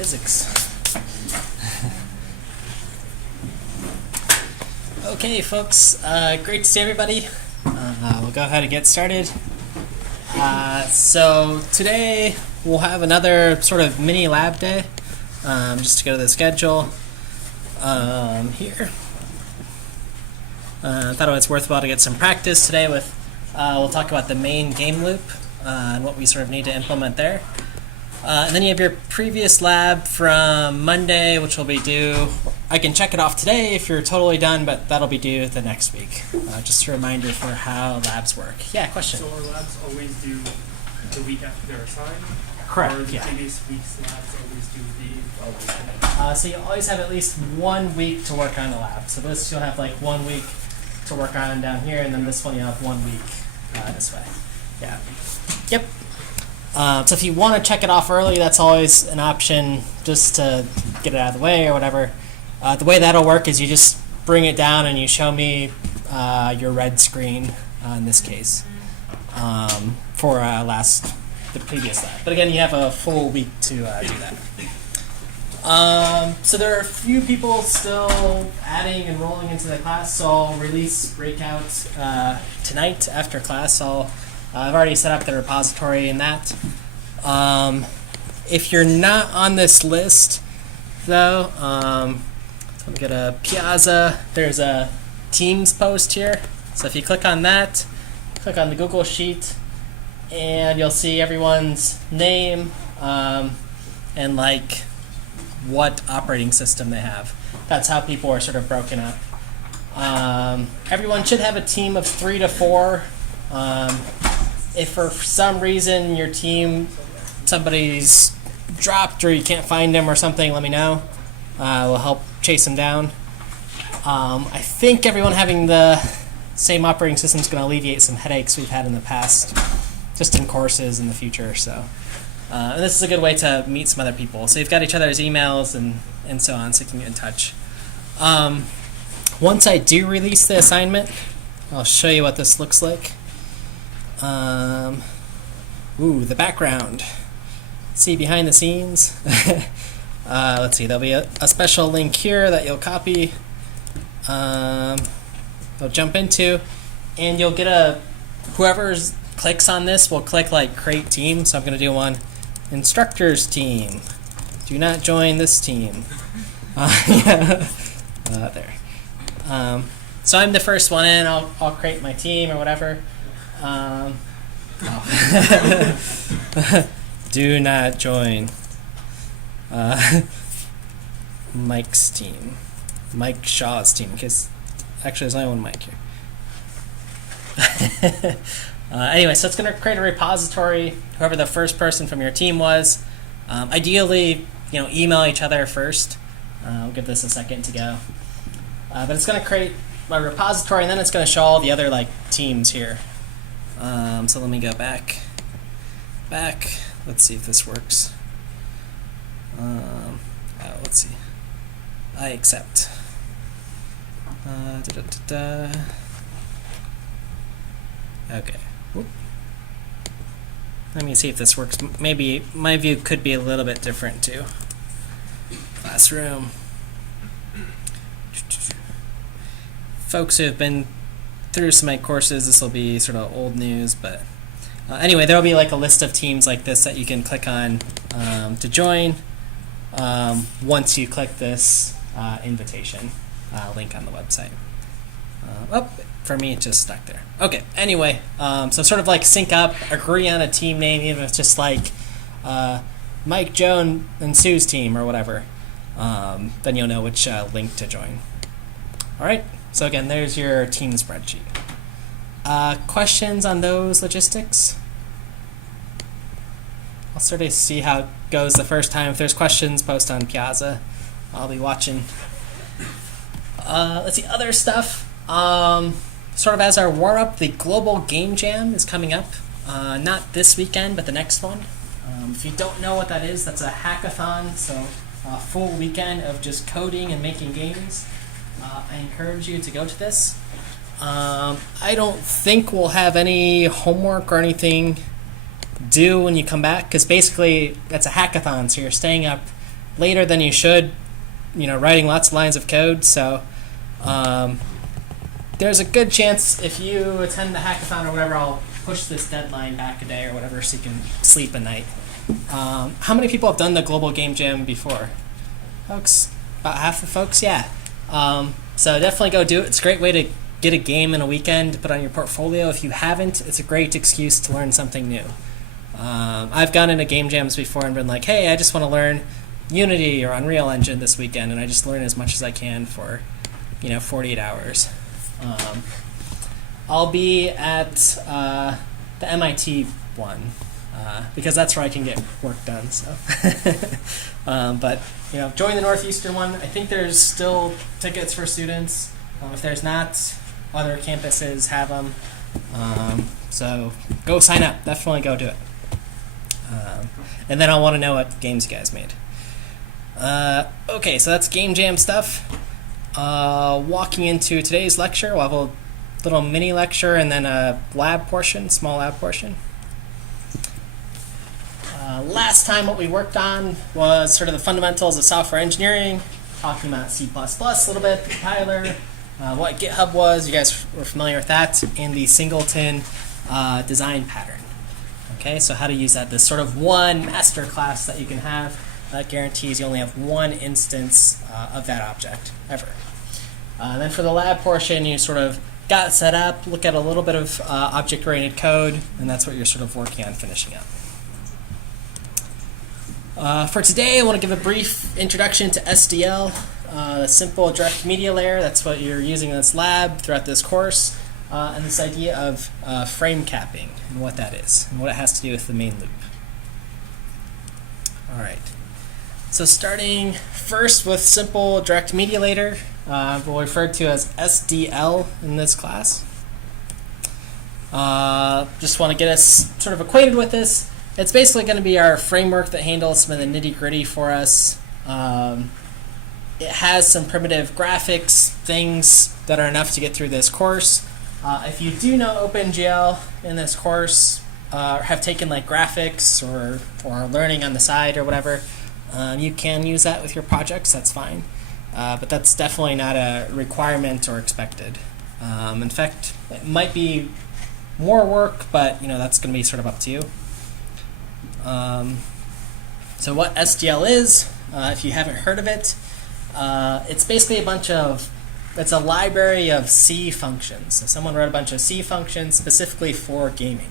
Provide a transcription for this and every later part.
physics. Okay, folks, great to see everybody. We'll go ahead and get started. So today we'll have another sort of mini lab day, just to go to the schedule here. I thought it was worthwhile to get some practice today with, we'll talk about the main game loop and what we sort of need to implement there. And then you have your previous lab from Monday, which will be due. I can check it off today if you're totally done, but that'll be due the next week. Just a reminder for how labs work. Yeah, question? So our labs always do the week after they're assigned? Correct, or the yeah. previous week's labs always do the following? So you always have at least 1 week to work on the lab. So this you'll have like 1 week to work on down here, and then this one you'll have 1 week this way. Yeah. Yep. So if you want to check it off early, that's always an option, just to get it out of the way or whatever. The way that'll work is you just bring it down and you show me your red screen in this case for the previous lab. But again, you have a full week to do that. So there are a few people still adding and rolling into the class, so I'll release breakouts tonight after class. I've already set up the repository in that. If you're not on this list, though, I'm going to Piazza. There's a Teams post here. So if you click on that, click on the Google Sheet, and you'll see everyone's name and like what operating system they have. That's how people are sort of broken up. Everyone should have a team of 3 to 4. If for some reason your team, somebody's dropped or you can't find them or something, let me know. We'll help chase them down. I think everyone having the same operating system is going to alleviate some headaches we've had in the past, just in courses in the future. So and this is a good way to meet some other people. So you've got each other's emails and so on, so you can get in touch. Once I do release the assignment, I'll show you what this looks like. The background. See behind the scenes. Let's see, there'll be a special link here that you'll copy. You'll jump into, and you'll get whoever clicks on this will click like create team. So I'm going to do one, instructors team. Do not join this team. There. So I'm the first one in. I'll create my team or whatever. Do not join Mike's team, Mike Shaw's team, because actually there's only one Mike here. Anyway, so it's going to create a repository. Whoever the first person from your team was, ideally, email each other first. I'll give this a second to go, but it's going to create my repository, and then it's going to show all the other teams here. So let me go back. Let's see if this works. Let's see. I accept. Okay. Whoop. Let me see if this works. Maybe my view could be a little bit different too. Classroom. Folks who have been through some of my courses, this will be sort of old news, but anyway, there will be like a list of teams like this that you can click on to join once you click this invitation link on the website. For me, it just stuck there. Okay, anyway, so sort of like sync up, agree on a team name, even if it's just like Mike, Joan, and Sue's team or whatever. Then you'll know which link to join. All right. So again, there's your team spreadsheet. Questions on those logistics? I'll sort of see how it goes the first time. If there's questions, post on Piazza. I'll be watching. Let's see, other stuff. Sort of as our warm-up, the Global Game Jam is coming up. Not this weekend, but the next one. If you don't know what that is, that's a hackathon, so a full weekend of just coding and making games. I encourage you to go to this. I don't think we'll have any homework or anything due when you come back, because basically that's a hackathon, so you're staying up later than you should, writing lots of lines of code. So there's a good chance if you attend the hackathon or whatever, I'll push this deadline back a day or whatever so you can sleep a night. How many people have done the Global Game Jam before? Folks? About half the folks? Yeah. So definitely go do it. It's a great way to get a game in a weekend to put on your portfolio. If you haven't, it's a great excuse to learn something new. I've gone into game jams before and been like, hey, I just want to learn Unity or Unreal Engine this weekend, and I just learn as much as I can for 48 hours. I'll be at the MIT one because that's where I can get work done. So, but join the Northeastern one. I think there's still tickets for students. If there's not, other campuses have them. So go sign up. Definitely go do it. And then I'll want to know what games you guys made. Okay, so that's game jam stuff. Walking into today's lecture, we'll have a little mini lecture and then a lab portion, small lab portion. Last time what we worked on was sort of the fundamentals of software engineering, talking about C++ a little bit, the compiler, what GitHub was, you guys were familiar with that, and the singleton design pattern. Okay, so how to use that, this sort of one master class that you can have that guarantees you only have one instance of that object ever. Then for the lab portion, you sort of got it set up, look at a little bit of object-oriented code, and that's what you're sort of working on finishing up. For today, I want to give a brief introduction to SDL, the simple direct media layer. That's what you're using in this lab throughout this course, and this idea of frame capping and what that is and what it has to do with the main loop. All right. So starting first with simple direct mediator, we'll refer to as SDL in this class. Just want to get us sort of acquainted with this. It's basically going to be our framework that handles some of the nitty-gritty for us. It has some primitive graphics, things that are enough to get through this course. If you do know OpenGL in this course, or have taken like graphics or learning on the side or whatever, you can use that with your projects, that's fine. But that's definitely not a requirement or expected. In fact, it might be more work, but that's going to be sort of up to you. So what SDL is, if you haven't heard of it, it's basically it's a library of C functions. So someone wrote a bunch of C functions specifically for gaming.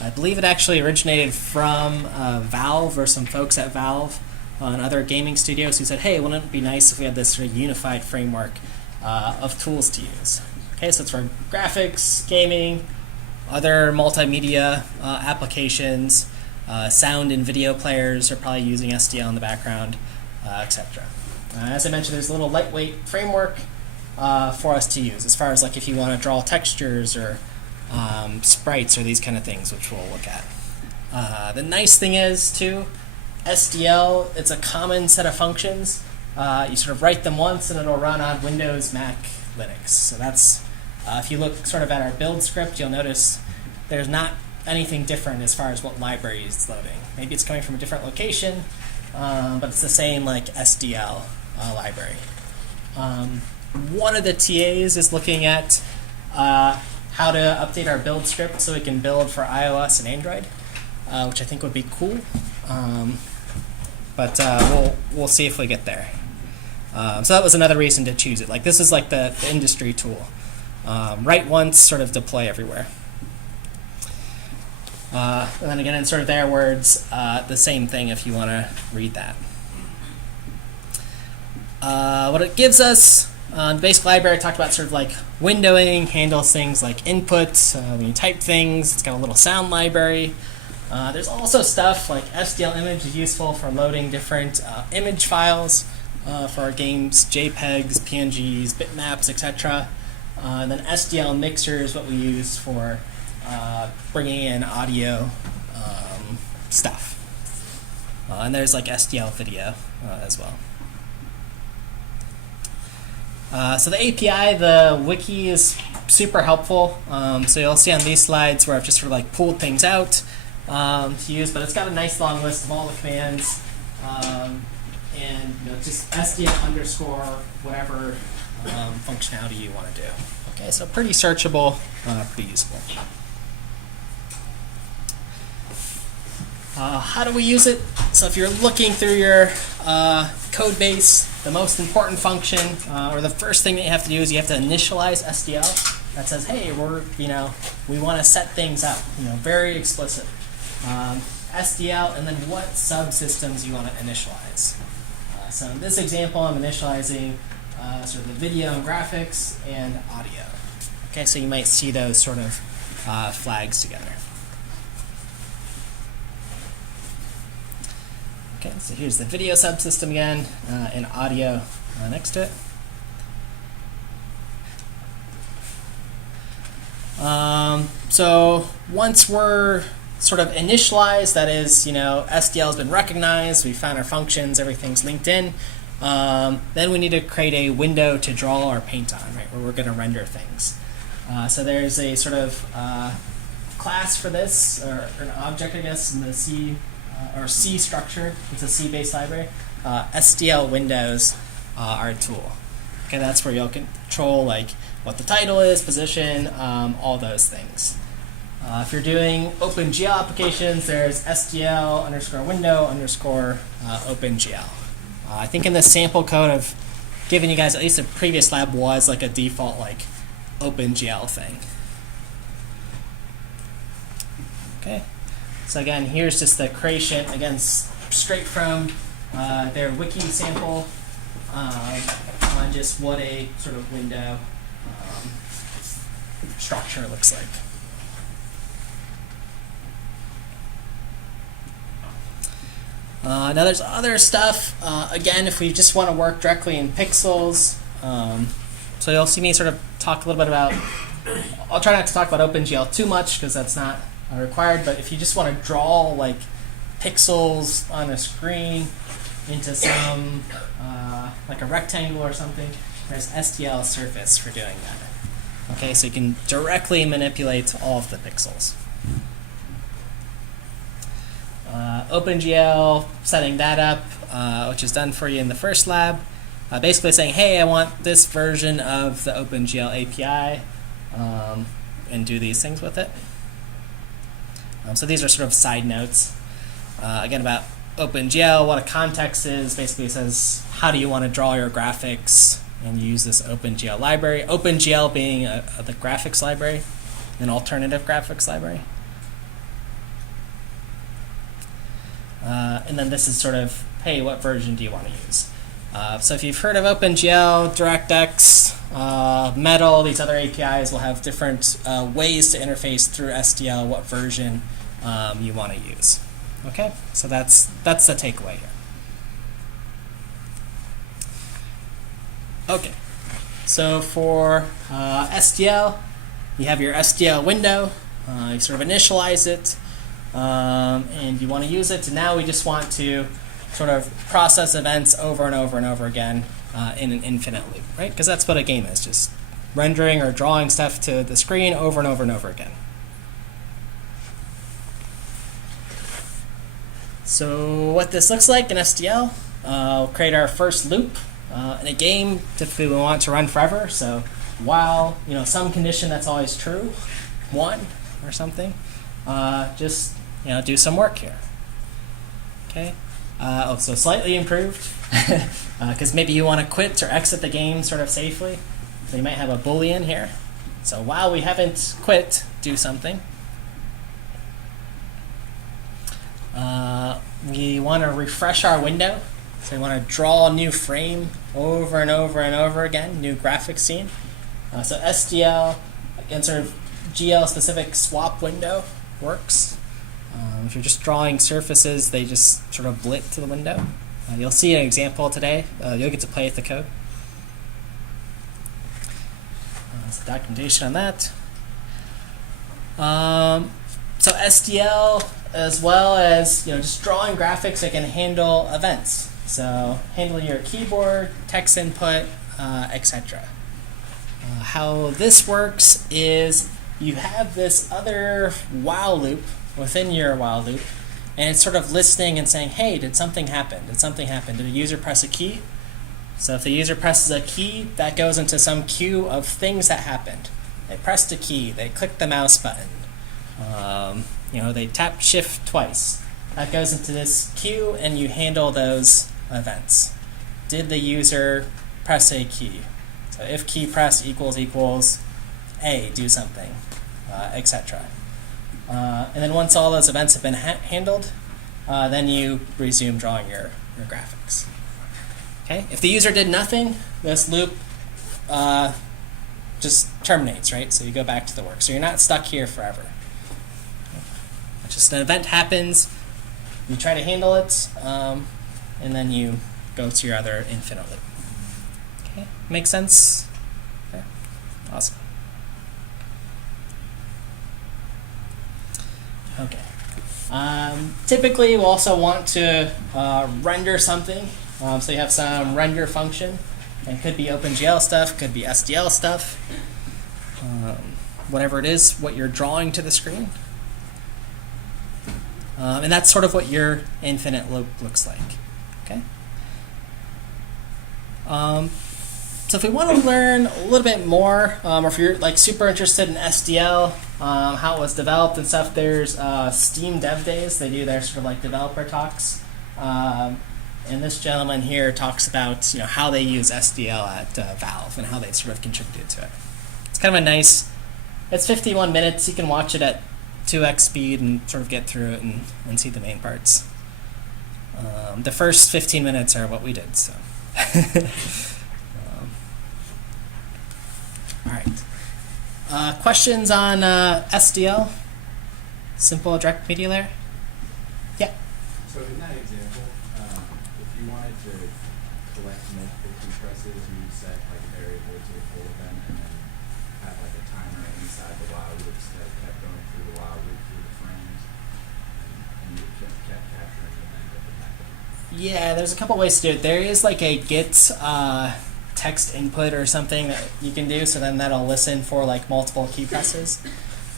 I believe it actually originated from Valve or some folks at Valve and other gaming studios who said, hey, wouldn't it be nice if we had this sort of unified framework of tools to use? Okay, so it's for graphics, gaming, other multimedia applications, sound and video players are probably using SDL in the background, etc. As I mentioned, there's a little lightweight framework for us to use as far as like if you want to draw textures or sprites or these kind of things, which we'll look at. The nice thing is, too, SDL, it's a common set of functions. You sort of write them once and it'll run on Windows, Mac, Linux. So that's, if you look sort of at our build script, you'll notice there's not anything different as far as what library is loading. Maybe it's coming from a different location, but it's the same like SDL library. One of the TAs is looking at how to update our build script so we can build for iOS and Android, which I think would be cool. But we'll see if we get there. So that was another reason to choose it. Like this is like the industry tool. Write once, sort of deploy everywhere. And then again, in sort of their words, the same thing if you want to read that. What it gives us, the basic library, I talked about sort of like windowing, handles things like input, when you type things, it's got a little sound library. There's also stuff like SDL image is useful for loading different image files for our games, JPEGs, PNGs, bitmaps, etc. And then SDL mixer is what we use for bringing in audio stuff. And there's like SDL video as well. So the API, the wiki is super helpful. So you'll see on these slides where I've just sort of like pulled things out to use, but it's got a nice long list of all the commands and just SDL underscore whatever functionality you want to do. Okay, so pretty searchable, pretty useful. How do we use it? So if you're looking through your code base, the most important function, or the first thing that you have to do is you have to initialize SDL. That says, hey, we want to set things up, very explicit. SDL, and then what subsystems you want to initialize. So in this example, I'm initializing sort of the video and graphics and audio. Okay, so you might see those sort of flags together. Okay, so here's the video subsystem again, and audio next to it. So once we're sort of initialized, that is, SDL has been recognized, we found our functions, everything's linked in, then we need to create a window to draw our paint on, right, where we're going to render things. So there's a sort of class for this, or an object, I guess, in the C structure. It's a C-based library. SDL windows are a tool. Okay, that's where you'll control like what the title is, position, all those things. If you're doing OpenGL applications, there's SDL underscore window underscore OpenGL. I think in the sample code I've given you guys, at least the previous lab was like a default like OpenGL thing. Okay, so again, here's just the creation, again, straight from their wiki sample on just what a sort of window structure looks like. Now there's other stuff, again, if we just want to work directly in pixels, so you'll see me sort of talk a little bit about, I'll try not to talk about OpenGL too much because that's not required, but if you just want to draw like pixels on a screen into some, like a rectangle or something, there's SDL surface for doing that. Okay, so you can directly manipulate all of the pixels. OpenGL, setting that up, which is done for you in the first lab. Basically saying, hey, I want this version of the OpenGL API, and do these things with it. So these are sort of side notes. Again, about OpenGL, what a context is, basically says, how do you want to draw your graphics? And you use this OpenGL library. OpenGL being the graphics library, an alternative graphics library. And then this is sort of, hey, what version do you want to use? So if you've heard of OpenGL, DirectX, Metal, these other APIs will have different ways to interface through SDL, what version you want to use. Okay, so that's the takeaway here. Okay, so for SDL, you have your SDL window, you sort of initialize it, and you want to use it, and now we just want to sort of process events over and over and over again in an infinite loop, right? Because that's what a game is, just rendering or drawing stuff to the screen over and over and over again. So what this looks like in SDL, we'll create our first loop. In a game, typically we want it to run forever, so while some condition that's always true, 1 or something, just do some work here. Okay. So slightly improved, because maybe you want to quit or exit the game sort of safely. So you might have a Boolean here. So while we haven't quit, do something. We want to refresh our window. So we want to draw a new frame over and over and over again, new graphic scene. So SDL, again, sort of GL-specific swap window works. If you're just drawing surfaces, they just sort of blit to the window. You'll see an example today. You'll get to play with the code. Some documentation on that. So SDL, as well as just drawing graphics that can handle events. So handle your keyboard, text input, etc. How this works is you have this other while loop within your while loop, and it's sort of listening and saying, hey, did something happen? Did something happen? Did a user press a key? So if the user presses a key, that goes into some queue of things that happened. They pressed a key, they clicked the mouse button, they tapped shift twice. That goes into this queue, and you handle those events. Did the user press a key? So if key press equals A, do something, etc. And then once all those events have been handled, then you resume drawing your graphics. Okay? If the user did nothing, this loop just terminates, right? So you go back to the work. So you're not stuck here forever. It's just an event happens, you try to handle it, and then you go to your other infinite loop. Okay? Make sense? Okay. Awesome. Okay. Typically, we'll also want to render something. So you have some render function. It could be OpenGL stuff, could be SDL stuff, whatever it is, what you're drawing to the screen. And that's sort of what your infinite loop looks like. Okay. So if we want to learn a little bit more, or if you're like super interested in SDL, how it was developed and stuff, there's Steam Dev Days. They do their sort of like developer talks. And this gentleman here talks about how they use SDL at Valve and how they sort of contributed to it. It's kind of a nice. It's 51 minutes. You can watch it at 2x speed and sort of get through it and see the main parts. The first 15 minutes are what we did. So. All right. Questions on SDL? Simple direct media layer? Yeah. So in that example, if you wanted to collect multiple key presses, you would set like a variable to the full event and then have like a timer inside the while loops that kept going through the while loop through the frames, and you kept capturing the event that happened. Yeah, there's a couple ways to do it. There is like a Git text input or something that you can do, so then that'll listen for like multiple key presses.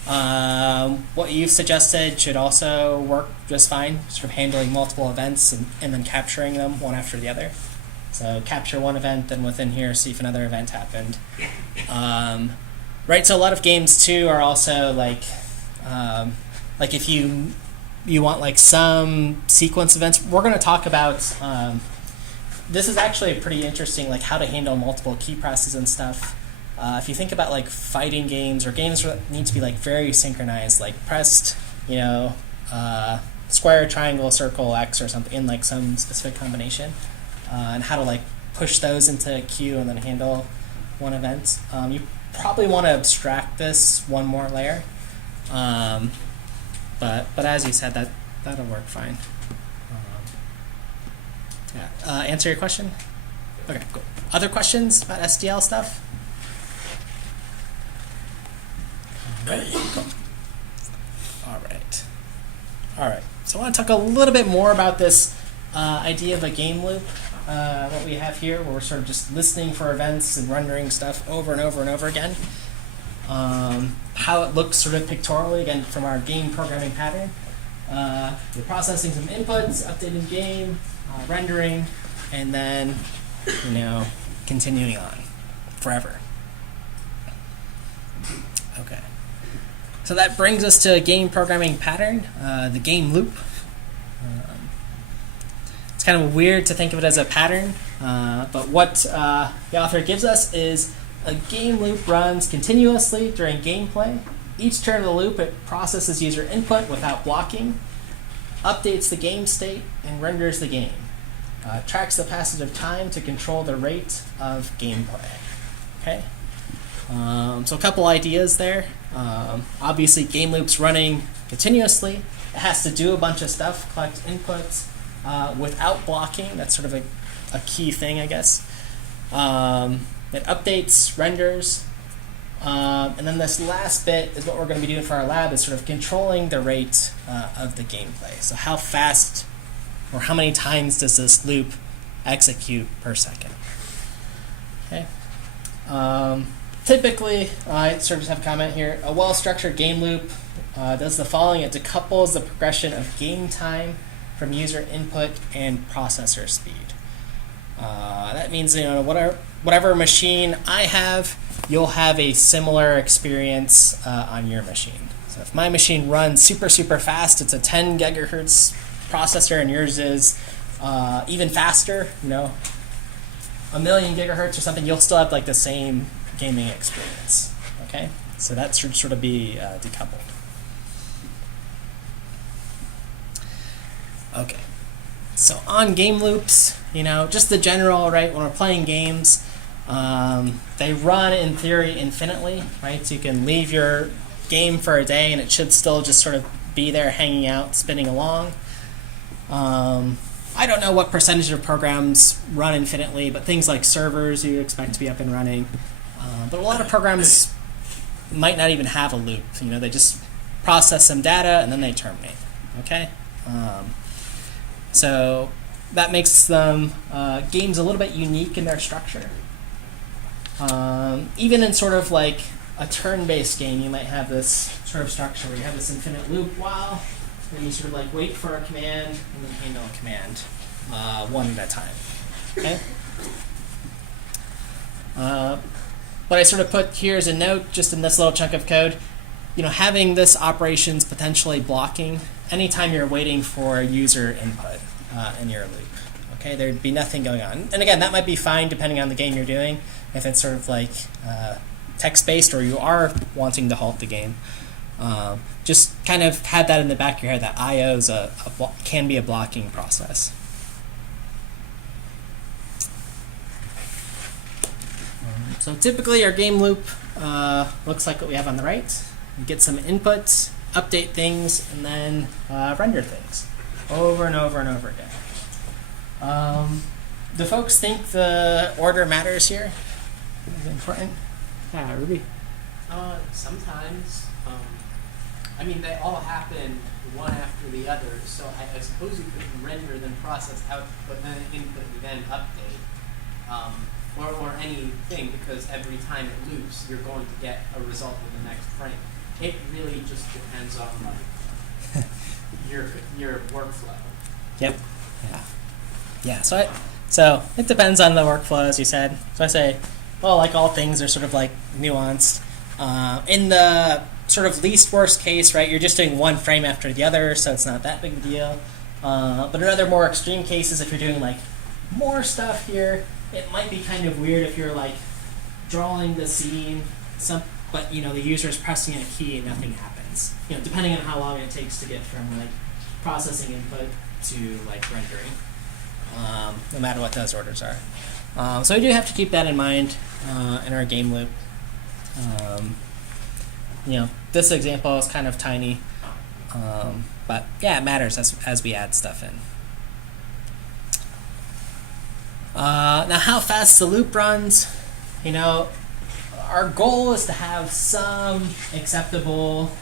What you've suggested should also work just fine, sort of handling multiple events and then capturing them one after the other. So capture one event, then within here see if another event happened. Right, so a lot of games too are also like if you want like some sequence events. We're going to talk about this is actually pretty interesting, like how to handle multiple key presses and stuff. If you think about like fighting games or games that need to be like very synchronized, like pressed, square, triangle, circle, X or something in like some specific combination, and how to like push those into a queue and then handle one event. You probably want to abstract this one more layer, but as you said, that'll work fine. Answer your question? Okay, cool. Other questions about SDL stuff? Right. Cool. All right. So I want to talk a little bit more about this idea of a game loop. What we have here, where we're sort of just listening for events and rendering stuff over and over and over again. How it looks sort of pictorially, again, from our game programming pattern. You're processing some inputs, updating game, rendering, and then, continuing on forever. Okay. So that brings us to a game programming pattern, the game loop. It's kind of weird to think of it as a pattern, but what the author gives us is a game loop runs continuously during gameplay. Each turn of the loop, it processes user input without blocking, updates the game state, and renders the game. Tracks the passage of time to control the rate of gameplay. Okay. So a couple ideas there. Obviously, game loops running continuously. It has to do a bunch of stuff, collect inputs without blocking. That's sort of a key thing, I guess. It updates, renders, and then this last bit is what we're going to be doing for our lab, is sort of controlling the rate of the gameplay. So how fast or how many times does this loop execute per second? Okay. Typically, I sort of just have a comment here. A well-structured game loop does the following. It decouples the progression of game time from user input and processor speed. That means whatever machine I have, you'll have a similar experience on your machine. So if my machine runs super fast, it's a 10 gigahertz processor, and yours is even faster, a million gigahertz or something, you'll still have like the same gaming experience. Okay, so that should sort of be decoupled. Okay, so on game loops, just the general, right? When we're playing games, they run in theory infinitely, right? So you can leave your game for a day and it should still just sort of be there hanging out, spinning along. I don't know what percentage of programs run infinitely, but things like servers you expect to be up and running. But a lot of programs might not even have a loop. They just process some data and then they terminate. Okay, so that makes them games a little bit unique in their structure. Even in sort of like a turn-based game, you might have this sort of structure where you have this infinite loop while, and you sort of like wait for a command and then handle a command one at a time. Okay. What I sort of put here as a note, just in this little chunk of code, having this operations potentially blocking anytime you're waiting for user input in your loop. Okay, there'd be nothing going on. And again, that might be fine depending on the game you're doing. If it's sort of like text-based or you are wanting to halt the game, just kind of have that in the back of your head that I/O is can be a blocking process. So typically our game loop looks like what we have on the right. You get some inputs, update things, and then render things over and over and over again. Do folks think the order matters here? Is it important? Yeah, Ruby? Sometimes. They all happen one after the other, so I suppose you could render, then process output, then input, then update. Or anything, because every time it loops, you're going to get a result in the next frame. It really just depends on your workflow. Yep. Yeah. So it depends on the workflow, as you said. So I say, well, like all things are sort of like nuanced. In the sort of least worst case, right, you're just doing one frame after the other, so it's not that big a deal. But in other more extreme cases, if you're doing like more stuff here, it might be kind of weird if you're like drawing the scene, but the user's pressing a key and nothing happens. Depending on how long it takes to get from like processing input to like rendering, no matter what those orders are. So we do have to keep that in mind in our game loop. This example is kind of tiny, but yeah, it matters as we add stuff in. Now, how fast the loop runs, our goal is to have some acceptable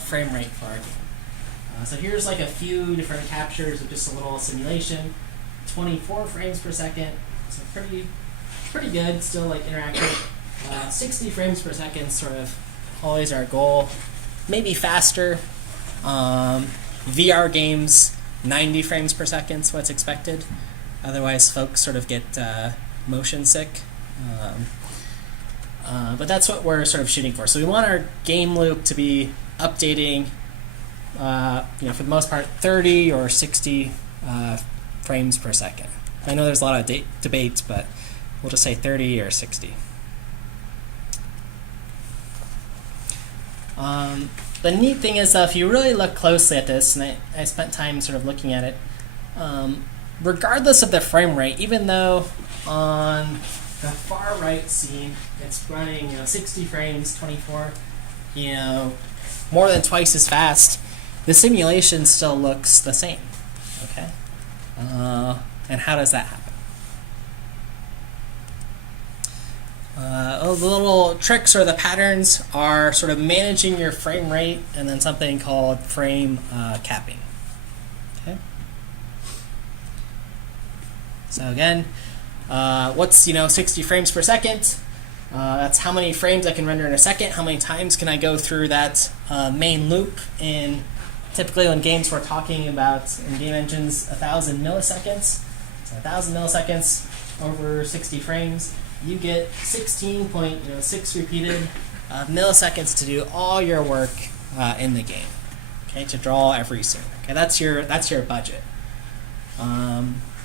frame rate for our game. So here's like a few different captures of just a little simulation. 24 frames per second, so pretty good, still like interactive. 60 frames per second, sort of always our goal. Maybe faster. VR games, 90 frames per second is what's expected. Otherwise, folks sort of get motion sick. But that's what we're sort of shooting for. So we want our game loop to be updating, for the most part, 30 or 60 frames per second. I know there's a lot of debates, but we'll just say 30 or 60. The neat thing is, if you really look closely at this, and I spent time sort of looking at it, regardless of the frame rate, even though on the far right scene it's running 60 frames, 24, more than twice as fast, the simulation still looks the same. Okay, and how does that happen? The little tricks or the patterns are sort of managing your frame rate and then something called frame capping. Okay. So again, what's 60 frames per second? That's how many frames I can render in a second, how many times can I go through that main loop. In typically in games we're talking about, in game engines, 1,000 milliseconds. So 1,000 milliseconds over 60 frames. You get 16.6 repeated milliseconds to do all your work in the game. Okay, to draw every scene. Okay, that's your budget.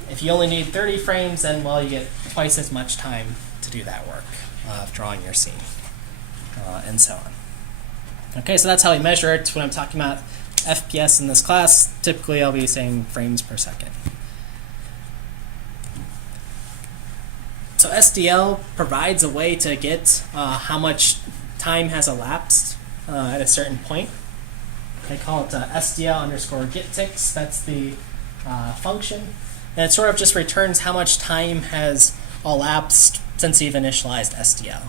If you only need 30 frames, then well, you get twice as much time to do that work of drawing your scene, and so on. Okay, so that's how we measure it. When I'm talking about FPS in this class, typically I'll be saying frames per second. So SDL provides a way to get how much time has elapsed at a certain point. They call it SDL_getTicks. That's the function. And it sort of just returns how much time has elapsed since you've initialized SDL.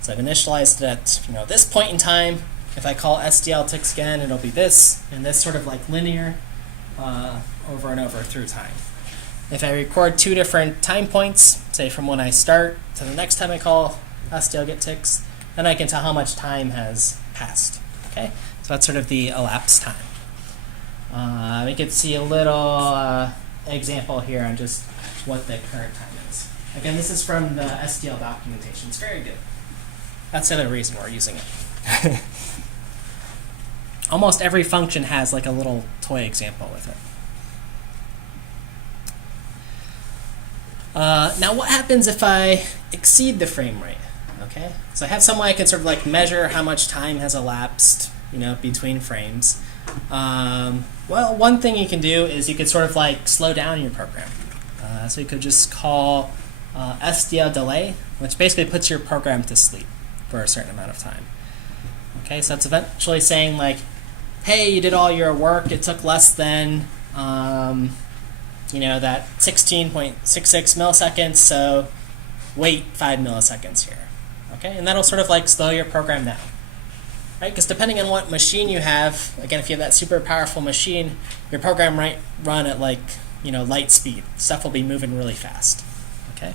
So I've initialized it at this point in time. If I call SDL ticks again, it'll be this, and this sort of like linear over and over through time. If I record two different time points, say from when I start to the next time I call SDL get ticks, then I can tell how much time has passed. Okay, so that's sort of the elapsed time. We could see a little example here on just what the current time is. Again, this is from the SDL documentation. It's very good. That's the other reason we're using it. Almost every function has like a little toy example with it. Now what happens if I exceed the frame rate? Okay, so I have some way I can sort of like measure how much time has elapsed, between frames. Well, one thing you can do is you could sort of like slow down your program. So you could just call SDL delay, which basically puts your program to sleep for a certain amount of time. Okay, so it's eventually saying like, hey, you did all your work, it took less than that 16.66 milliseconds, so wait 5 milliseconds here. Okay, and that'll sort of like slow your program down. Right, because depending on what machine you have, again, if you have that super powerful machine, your program might run at like, light speed. Stuff will be moving really fast. Okay.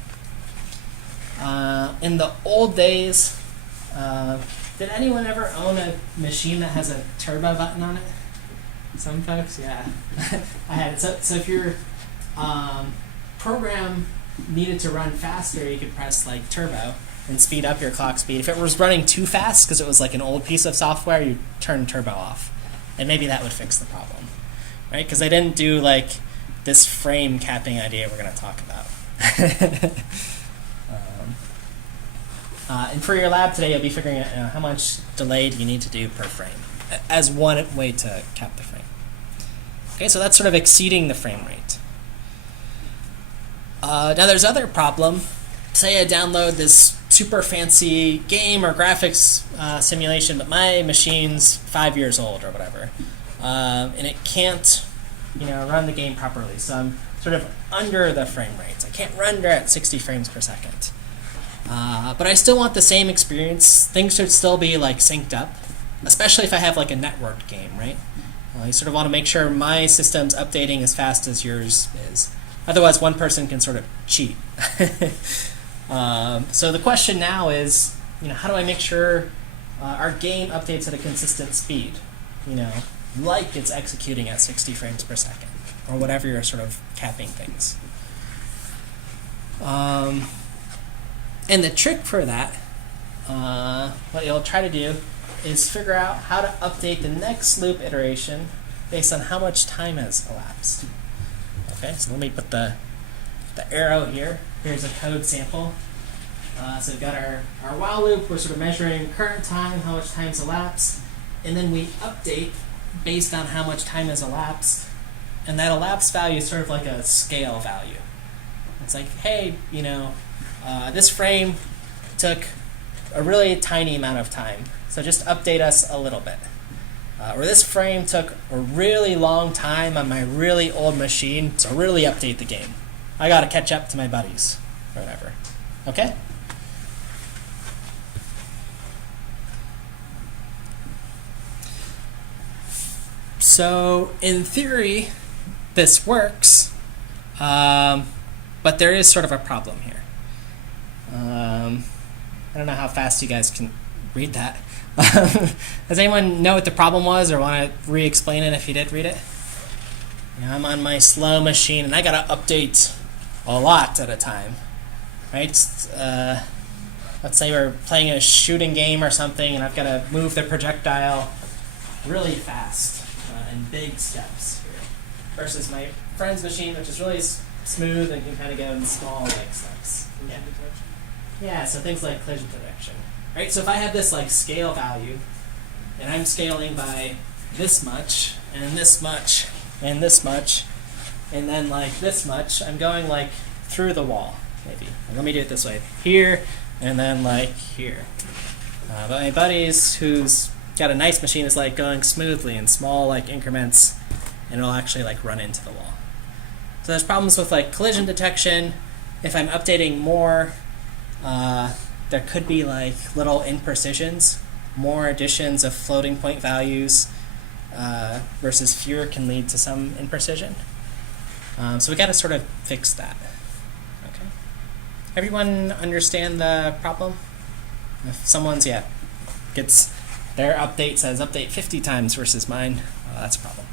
In the old days, did anyone ever own a machine that has a turbo button on it? Some folks, yeah. I had it. So if your program needed to run faster, you could press like turbo and speed up your clock speed. If it was running too fast because it was like an old piece of software, you turn turbo off, and maybe that would fix the problem, right? Because they didn't do like this frame capping idea we're going to talk about. And for your lab today, you'll be figuring out how much delay do you need to do per frame as one way to cap the frame. Okay, so that's sort of exceeding the frame rate. Now there's other problem. Say I download this super fancy game or graphics simulation, but my machine's 5 years old or whatever, and it can't, run the game properly. So I'm sort of under the frame rate. I can't render at 60 frames per second. But I still want the same experience. Things should still be like synced up, especially if I have like a networked game, right? You sort of want to make sure my system's updating as fast as yours is. Otherwise, one person can sort of cheat. So the question now is, how do I make sure our game updates at a consistent speed? Like it's executing at 60 frames per second, or whatever you're sort of capping things. And the trick for that, what you'll try to do is figure out how to update the next loop iteration based on how much time has elapsed. Okay, so let me put the arrow here. Here's a code sample. So we've got our while loop. We're sort of measuring current time, how much time's elapsed, and then we update based on how much time has elapsed. And that elapsed value is sort of like a scale value. It's like, hey, this frame took a really tiny amount of time, so just update us a little bit. Or this frame took a really long time on my really old machine, so really update the game. I gotta catch up to my buddies, or whatever. Okay? So, in theory, this works, but there is sort of a problem here. I don't know how fast you guys can read that. Does anyone know what the problem was or want to re-explain it if you did read it? Yeah, I'm on my slow machine and I got to update a lot at a time, right? Let's say we're playing a shooting game or something and I've got to move the projectile really fast in big steps here, versus my friend's machine, which is really smooth and can kind of go in small like steps. Yeah. Yeah, so things like collision detection. Right, so if I have this like scale value, and I'm scaling by this much, and this much, and this much, and then like this much, I'm going like through the wall, maybe. Let me do it this way. Here, and then like here. But my buddies who's got a nice machine is like going smoothly in small like increments, and it'll actually like run into the wall. So there's problems with like collision detection. If I'm updating more, there could be like little imprecisions. More additions of floating point values versus fewer can lead to some imprecision. So we got to sort of fix that. Okay. Everyone understand the problem? If someone's gets their update says update 50 times versus mine, that's a problem.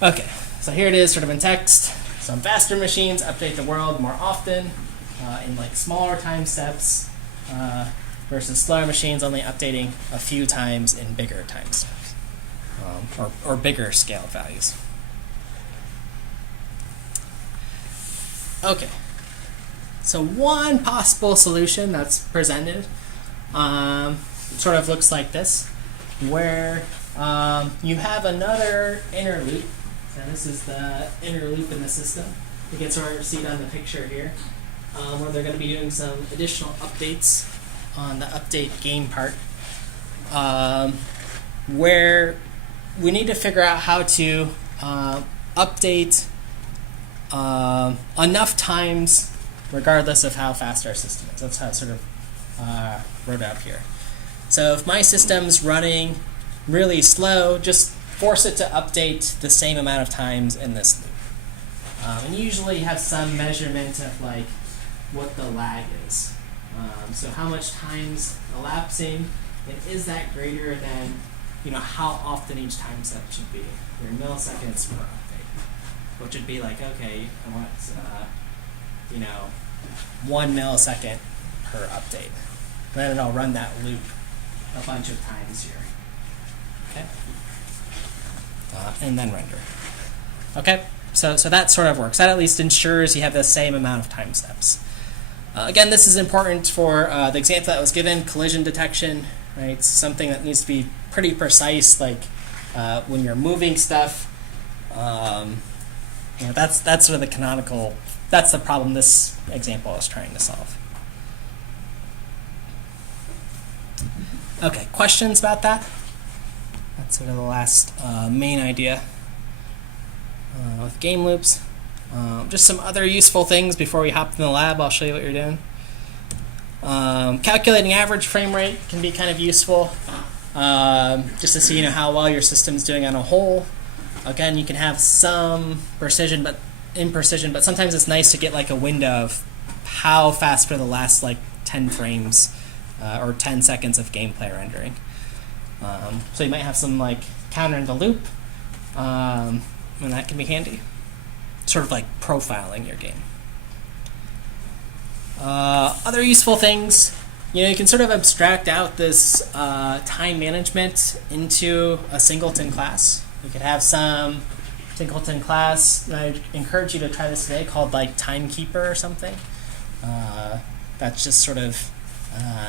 Okay, so here it is, sort of in text. Some faster machines update the world more often in like smaller time steps versus slower machines only updating a few times in bigger time steps or bigger scale values. Okay, so one possible solution that's presented sort of looks like this, where you have another inner loop. So this is the inner loop in the system. You can sort of see it on the picture here, where they're going to be doing some additional updates on the update game part, where we need to figure out how to update enough times regardless of how fast our system is. That's how it's sort of wrote out here. So if my system's running really slow, just force it to update the same amount of times in this loop. And usually have some measurement of like what the lag is. So how much time's elapsing, and is that greater than how often each time step should be? Your milliseconds per update, which would be like, okay, I want 1 millisecond per update. Then it'll run that loop a bunch of times here. Okay. And then render. Okay, so that sort of works. That at least ensures you have the same amount of time steps. Again, this is important for the example that was given, collision detection. Right, it's something that needs to be pretty precise, like when you're moving stuff. That's sort of the canonical. That's the problem this example is trying to solve. Okay, questions about that? That's sort of the last main idea with game loops. Just some other useful things before we hop in the lab. I'll show you what you're doing. Calculating average frame rate can be kind of useful, just to see how well your system's doing on a whole. Again, you can have some precision, but imprecision. But sometimes it's nice to get like a window of how fast for the last like 10 frames or 10 seconds of gameplay rendering. So you might have some like counter in the loop, and that can be handy. Sort of like profiling your game. Other useful things, you can sort of abstract out this time management into a singleton class. You could have some singleton class, and I encourage you to try this today, called like timekeeper or something. That's just sort of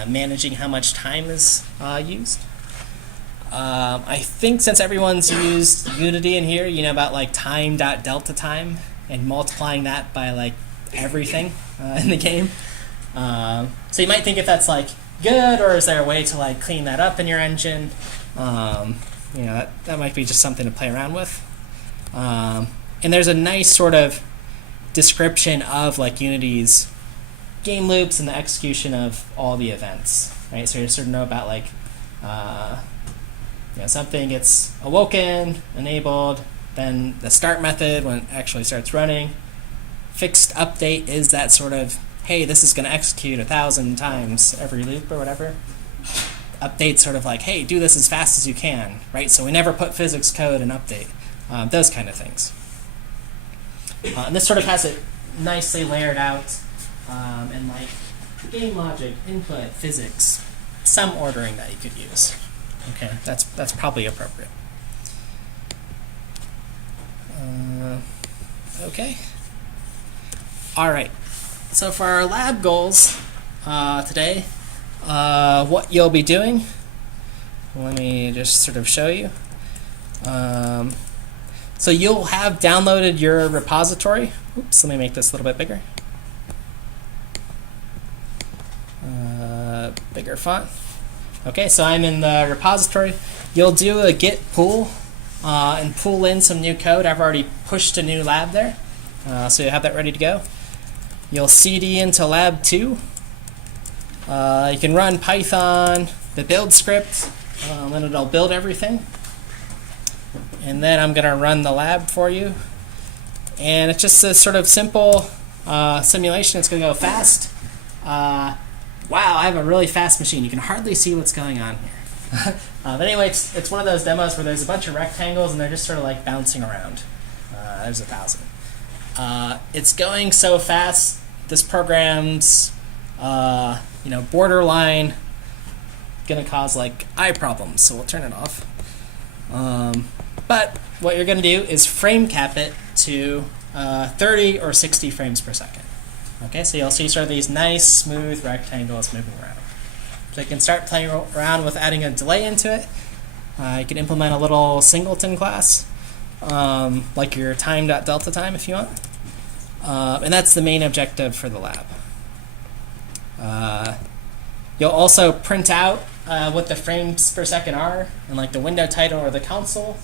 managing how much time is used. I think since everyone's used Unity in here, you know about like time.delta time and multiplying that by like everything in the game. So you might think if that's like good, or is there a way to like clean that up in your engine? That might be just something to play around with. And there's a nice sort of description of like Unity's game loops and the execution of all the events, right? So you sort of know about like something gets awoken, enabled, then the start method when it actually starts running. Fixed update is that sort of hey, this is going to execute 1,000 times every loop or whatever. Update's sort of like, hey, do this as fast as you can, right? So we never put physics code in update. Those kind of things. And this sort of has it nicely layered out and like game logic, input, physics, some ordering that you could use. Okay, that's probably appropriate. Okay. All right. So for our lab goals today, what you'll be doing, let me just sort of show you. So you'll have downloaded your repository. Oops, let me make this a little bit bigger. Bigger font. Okay, so I'm in the repository. You'll do a git pull and pull in some new code. I've already pushed a new lab there, so you have that ready to go. You'll cd into lab 2. You can run Python, the build script, and it'll build everything. And then I'm going to run the lab for you. And it's just a sort of simple simulation. It's going to go fast. Wow, I have a really fast machine. You can hardly see what's going on here. But anyway, it's one of those demos where there's a bunch of rectangles and they're just sort of like bouncing around. There's 1,000. It's going so fast. This program's borderline going to cause like eye problems, so we'll turn it off. But what you're going to do is frame cap it to 30 or 60 frames per second. Okay, so you'll see sort of these nice, smooth rectangles moving around. So you can start playing around with adding a delay into it. You can implement a little singleton class, like your time.delta time if you want. And that's the main objective for the lab. You'll also print out what the frames per second are, and like the window title or the console.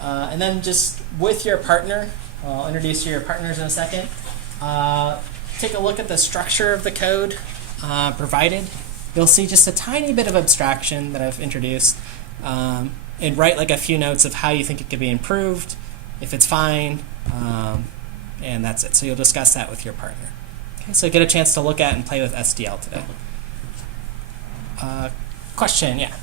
And then just with your partner, I'll introduce your partners in a second, take a look at the structure of the code provided. You'll see just a tiny bit of abstraction that I've introduced, and write like a few notes of how you think it could be improved, if it's fine, and that's it. So you'll discuss that with your partner. Okay, so get a chance to look at and play with SDL today. Question, yeah.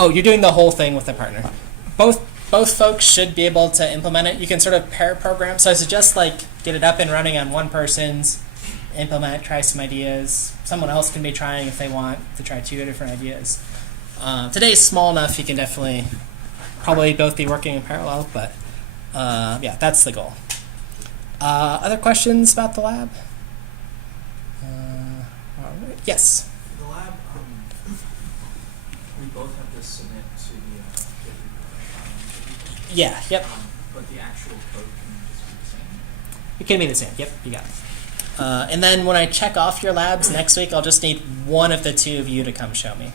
You're doing the whole thing with the partner. Both folks should be able to implement it. You can sort of pair program. So I suggest like get it up and running on one person's, implement, try some ideas. Someone else can be trying if they want to try 2 different ideas. Today's small enough you can definitely probably both be working in parallel, but yeah, that's the goal. Other questions about the lab? All right. Yes? The lab, we both have to submit to the Git repo. Yeah, yep. But the actual code can just be the same? It can be the same. Yep, you got it. And then when I check off your labs next week, I'll just need one of the two of you to come show me.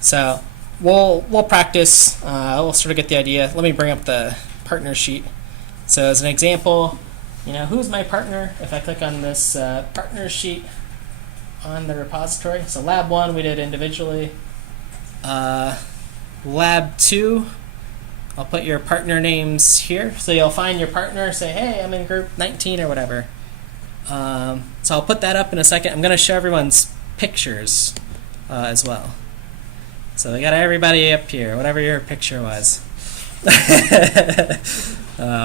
So we'll practice. We'll sort of get the idea. Let me bring up the partner sheet. So as an example, who's my partner? If I click on this partner sheet on the repository. So lab 1 we did individually. Lab 2, I'll put your partner names here. So you'll find your partner, say, hey, I'm in group 19 or whatever. So I'll put that up in a second. I'm going to show everyone's pictures as well. So we got everybody up here, whatever your picture was.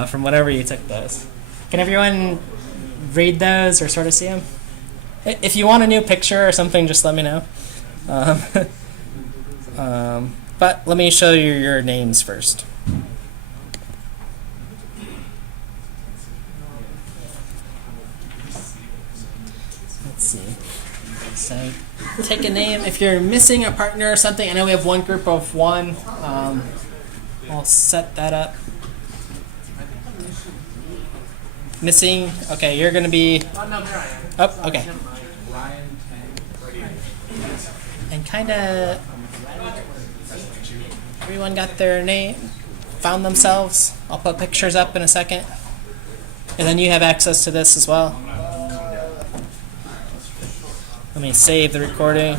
From whatever you took those. Can everyone read those or sort of see them? If you want a new picture or something, just let me know. But let me show you your names first. Let's see. So take a name. If you're missing a partner or something, I know we have one group of 1. I'll set that up. Missing. Okay, you're going to be. Oh, okay. And kind of. Everyone got their name, found themselves. I'll put pictures up in a second. And then you have access to this as well. Let me save the recording.